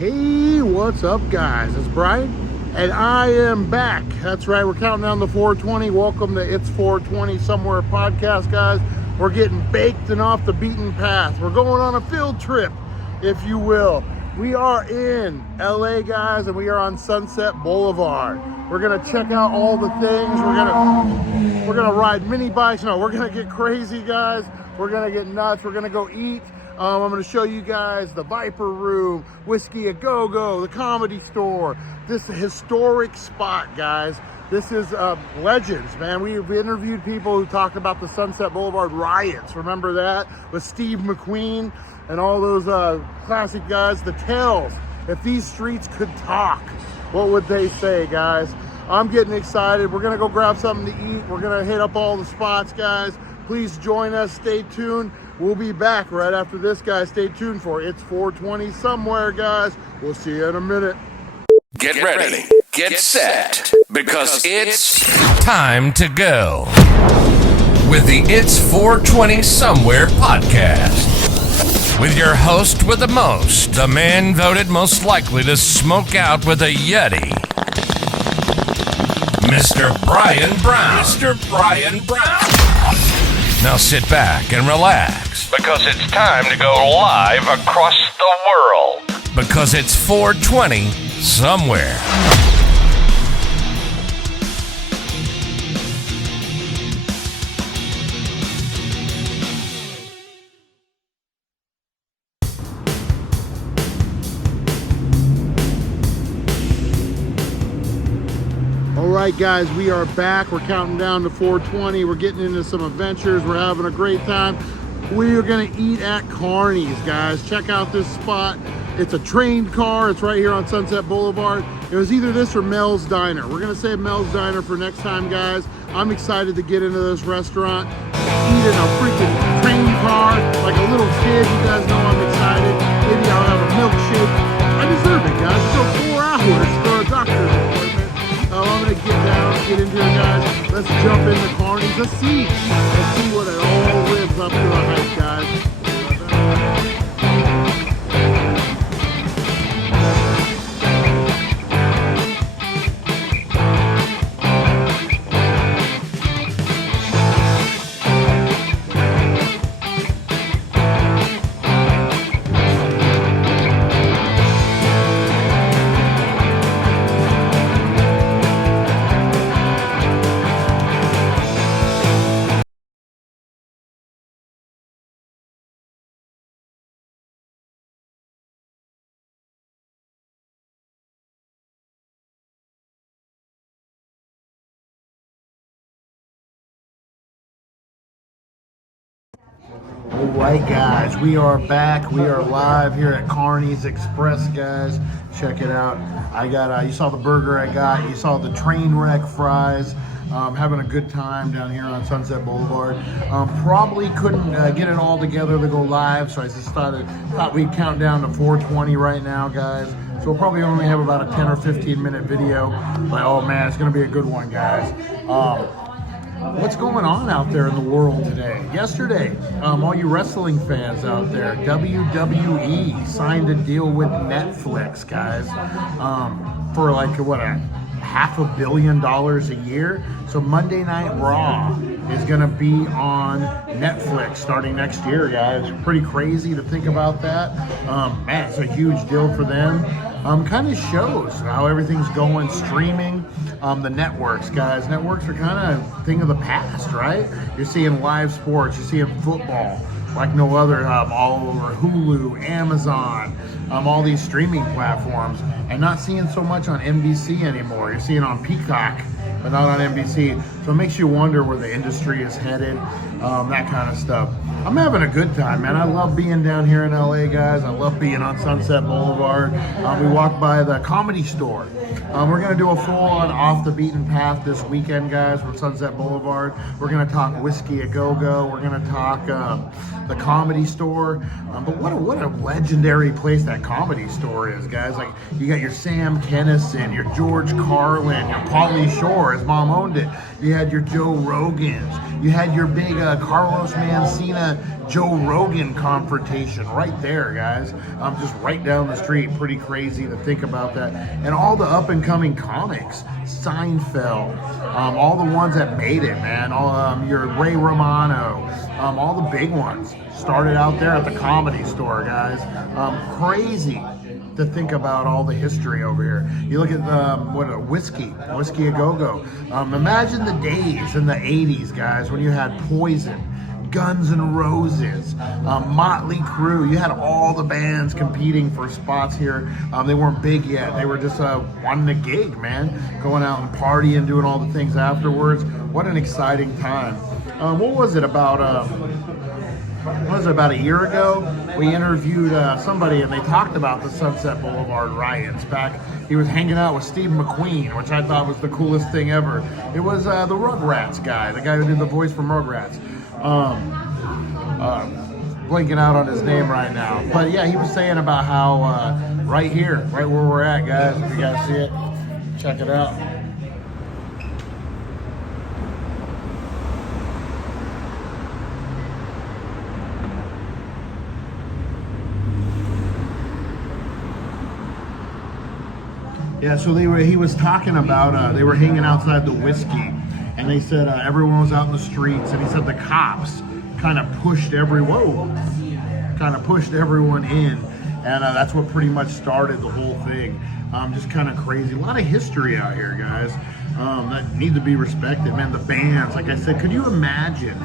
Hey, what's up, guys? It's Brian, and I am back. That's right, we're counting down the 420. Welcome to It's 420 Somewhere podcast, guys. We're getting baked and off the beaten path. We're going on a field trip, if you will. We are in LA, guys, and we are on SunSet Boulevard. We're gonna check out all the things. We're gonna ride mini bikes. No, we're gonna get crazy, guys. We're gonna get nuts. We're gonna go eat. I'm going to show you guys the Viper Room, Whiskey A Go-Go, the Comedy Store. This historic spot, guys. This is legends, man. We've interviewed people who talk about the Sunset Boulevard riots. Remember that? With Steve McQueen and all those classic guys. The tales. If these streets could talk, what would they say, guys? I'm getting excited. We're going to go grab something to eat. We're going to hit up all the spots, guys. Please join us. Stay tuned. We'll be back right after this, guys. Stay tuned for It's 420 Somewhere, guys. We'll see you in a minute. Get ready. Get set. Because it's time to go with the It's 420 Somewhere podcast. With your host with the most, the man voted most likely to smoke out with a Yeti, Mr. Brian Brown. Mr. Brian Brown. Now sit back and relax, because it's time to go live across the world. Because it's 420 Somewhere. All right, guys, we are back. We're counting down to 420. We're getting into some adventures. We're having a great time. We are going to eat at Carney's, guys. Check out this spot. It's a trained car. It's right here on Sunset Boulevard. It was either this or Mel's Diner. We're going to save Mel's Diner for next time, guys. I'm excited to get into this restaurant, eat in a freaking trained car like a little kid. You guys know I'm excited. Maybe I'll have a milkshake. I deserve it, guys. It took 4 hours for a doctor's appointment. I'm going to get down, get into it, guys. Let's jump into Carney's. Let's see what it all lives up to the hype, guys. All right, guys, we are back. We are live here at Carney's Express, guys. Check it out. I got, you saw the burger I got. You saw the train wreck fries. Having a good time down here on Sunset Boulevard. Probably couldn't get it all together to go live, so I just thought we'd count down to 420 right now, guys. So we'll probably only have about a 10 or 15 minute video. But oh man, it's gonna be a good one, guys. What's going on out there in the world today? Yesterday, all you wrestling fans out there, WWE signed a deal with Netflix, guys, for like, what, $500 million a year. So Monday Night Raw is going to be on Netflix starting next year, guys. Pretty crazy to think about that. Man, it's a huge deal for them. Kind of shows how everything's going streaming. The networks, guys. Networks are kind of a thing of the past, right? You're seeing live sports, you're seeing football like no other, all over Hulu, Amazon, all these streaming platforms, and not seeing so much on NBC anymore. You're seeing on Peacock, but not on NBC. So it makes you wonder where the industry is headed, that kind of stuff. I'm having a good time, man. I love being down here in LA, guys. I love being on Sunset Boulevard. We walked by the Comedy Store. We're going to do a full-on off the beaten path this weekend, guys, from Sunset Boulevard. We're going to talk Whiskey A Go-Go. We're going to talk the Comedy Store. But what a legendary place that Comedy Store is, guys. Like, you got your Sam Kinison, your George Carlin, your Pauly Shore. His mom owned it. You had your Joe Rogans. You had your big Carlos Mencia Joe Rogan confrontation right there, guys. Just right down the street. Pretty crazy to think about that. And all the up and coming comics, Seinfeld, all the ones that made it, man. All your Ray Romano, all the big ones started out there at the Comedy Store, guys. Crazy to think about all the history over here. You look at whiskey a go-go. Imagine the days in the 80s, guys, when you had Poison, Guns N' Roses, Motley Crue. You had all the bands competing for spots here. They weren't big yet. They were just wanting a gig, man. Going out and partying, doing all the things afterwards. What an exciting time. What was it about a year ago? We interviewed somebody and they talked about the Sunset Boulevard riots back. He was hanging out with Steve McQueen, which I thought was the coolest thing ever. It was the Rugrats guy, the guy who did the voice for Rugrats. Blinking out on his name right now. But yeah, he was saying about how right here, right where we're at, guys, if you guys see it, check it out. Yeah, so he was talking about, they were hanging outside the whiskey, and they said everyone was out in the streets, and he said the cops kind of pushed everyone in, and that's what pretty much started the whole thing. Just kind of crazy. A lot of history out here, guys, that need to be respected, man. The bands, like I said, could you imagine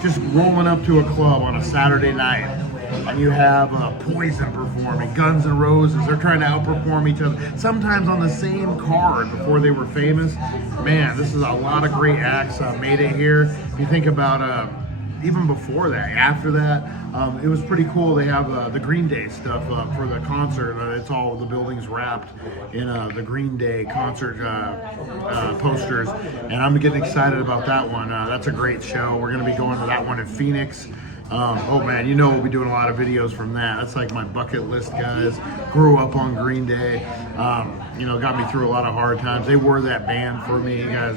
just rolling up to a club on a Saturday night, and you have Poison performing, Guns N' Roses, they're trying to outperform each other, sometimes on the same card before they were famous. Man, this is a lot of great acts made it here. If you think about even before that, after that, it was pretty cool. They have the Green Day stuff for the concert. It's all the buildings wrapped in the Green Day concert posters, and I'm getting excited about that one. That's a great show. We're going to be going to that one in Phoenix. Oh man, you know we'll be doing a lot of videos from that. That's like my bucket list, guys. Grew up on Green Day. Got me through a lot of hard times. They were that band for me, guys.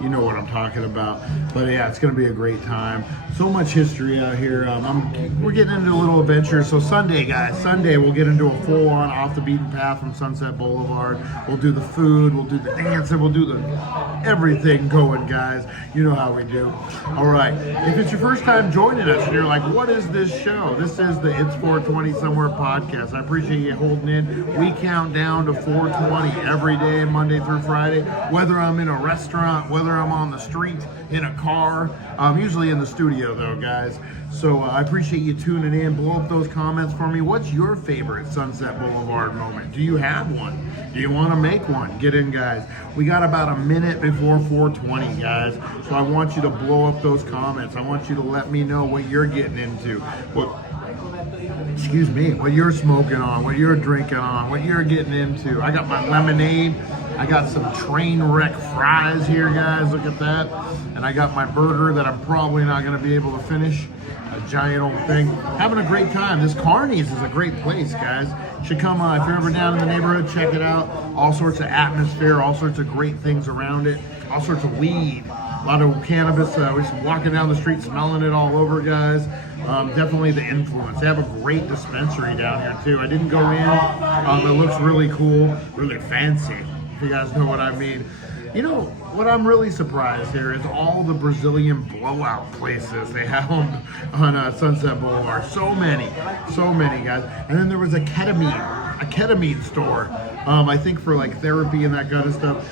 You know what I'm talking about. But yeah, it's going to be a great time. So much history out here. We're getting into a little adventure. So Sunday, guys, Sunday we'll get into a full-on off the beaten path from Sunset Boulevard. We'll do the food, we'll do the dancing, we'll do the everything going, guys. You know how we do. All right. If it's your first time joining us and you're like, what is this show? This is the It's 420 Somewhere podcast. I appreciate you holding in. We count down to 420 every day, Monday through Friday, whether I'm in a restaurant, whether I'm on the street, in a car. I'm usually in the studio though, guys. So I appreciate you tuning in. Blow up those comments for me. What's your favorite Sunset Boulevard moment? Do you have one? Do you want to make one? Get in, guys. We got about a minute before 420, guys. So I want you to blow up those comments. I want you to let me know what you're getting into. What you're smoking on, what you're drinking on, what you're getting into. I got my lemonade. I got some train wreck fries here, guys. Look at that. And I got my burger that I'm probably not going to be able to finish. A giant old thing. Having a great time. This Carney's is a great place, guys. Should come if you're ever down in the neighborhood, check it out. All sorts of atmosphere, all sorts of great things around it. All sorts of weed. A lot of cannabis. We're just walking down the street smelling it all over, guys. Definitely the influence. They have a great dispensary down here, too. I didn't go in. It looks really cool, really fancy, if you guys know what I mean. You know, what I'm really surprised here is all the Brazilian blowout places they have on Sunset Boulevard. So many, guys. And then there was a ketamine store. I think for like therapy and that kind of stuff.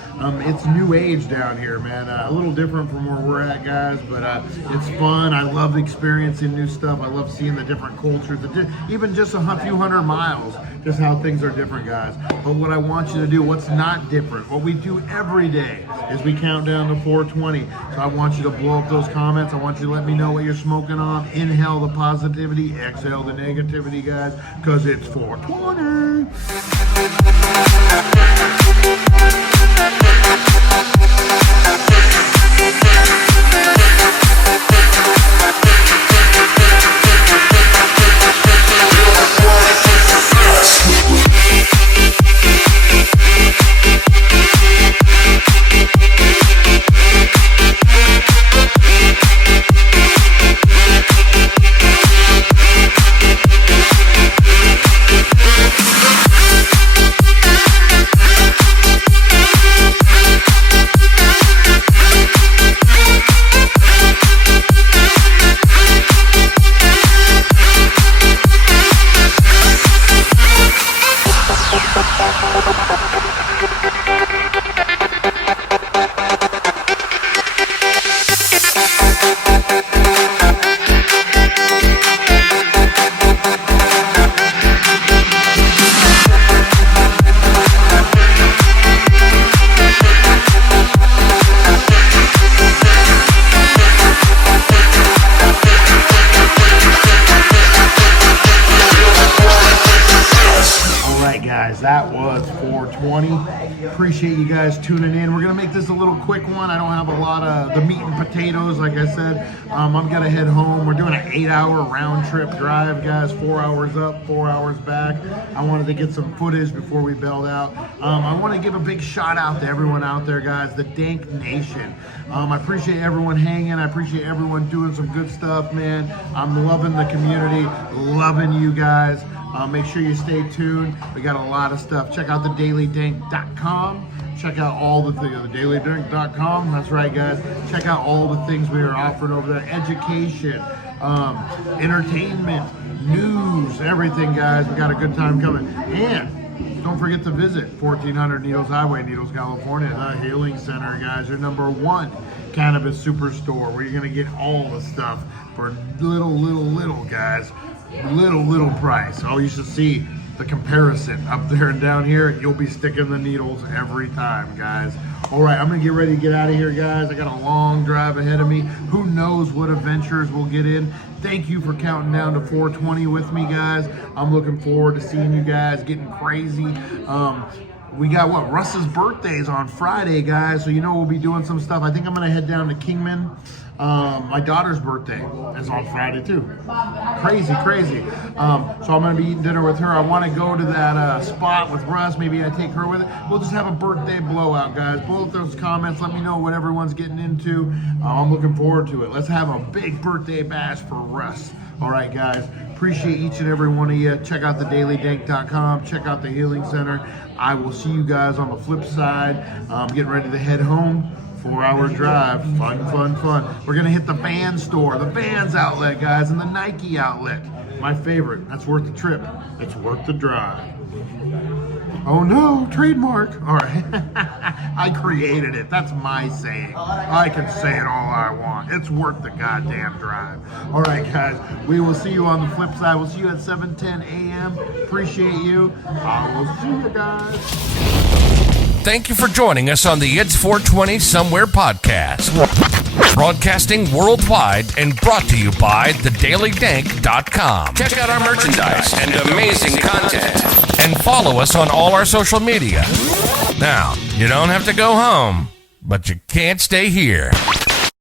It's new age down here, man. A little different from where we're at, guys, but it's fun. I love experiencing new stuff. I love seeing the different cultures, even just a few hundred miles, just how things are different, guys. But what I want you to do, what's not different, what we do every day is we count down to 420. So I want you to blow up those comments. I want you to let me know what you're smoking on. Inhale the positivity, exhale the negativity, guys, because it's 420. guys, that was 420. Appreciate you guys tuning in. We're gonna make this a little quick one. I don't have a lot of the meat and potatoes, like I said. I'm gonna head home. We're doing an 8-hour round trip drive, guys. 4 hours up, 4 hours back. I wanted to get some footage before we bailed out. I want to give a big shout out to everyone out there, guys, the Dank Nation. I appreciate everyone hanging. I appreciate everyone doing some good stuff, man. I'm loving the community, loving you guys. Make sure you stay tuned. We got a lot of stuff. Check out thedailydank.com. Check out all the things, thedailydank.com. That's right, guys. Check out all the things we are offering over there. Education, entertainment, news, everything, guys. We got a good time coming. And don't forget to visit 1400 Needles Highway, Needles, California, the Healing Center, guys. Your #1 cannabis superstore where you're going to get all the stuff for little, guys. Little price. Oh, you should see the comparison up there and down here. You'll be sticking the needles every time, guys. All right, I'm gonna get ready to get out of here, guys. I got a long drive ahead of me. Who knows what adventures we'll get in. Thank you for counting down to 420 with me, guys. I'm looking forward to seeing you guys getting crazy. We got Russ's birthday's on Friday, guys, so we'll be doing some stuff. I think I'm gonna head down to Kingman. My daughter's birthday is on Friday too. Crazy. So I'm gonna be eating dinner with her. I want to go to that spot with Russ. Maybe I take her with it. We'll just have a birthday blowout, guys. Both those comments, let me know what everyone's getting into. I'm looking forward to it. Let's have a big birthday bash for Russ. All right, guys. Appreciate each and every one of you. Check out thedailydank.com. Check out the Healing Center. I will see you guys on the flip side. Getting ready to head home. 4-hour drive. Fun. We're going to hit the Vans store, the Vans outlet, guys, and the Nike outlet. My favorite. That's worth the trip. It's worth the drive. Oh no, trademark. All right. I created it. That's my saying. I can say it all I want. It's worth the goddamn drive. All right, guys. We will see you on the flip side. We'll see you at 7:10 a.m. Appreciate you. I will see you guys. Thank you for joining us on the It's 420 Somewhere podcast. Broadcasting worldwide and brought to you by thedailydank.com. Check out our merchandise and amazing content. And follow us on all our social media. Now, you don't have to go home, but you can't stay here.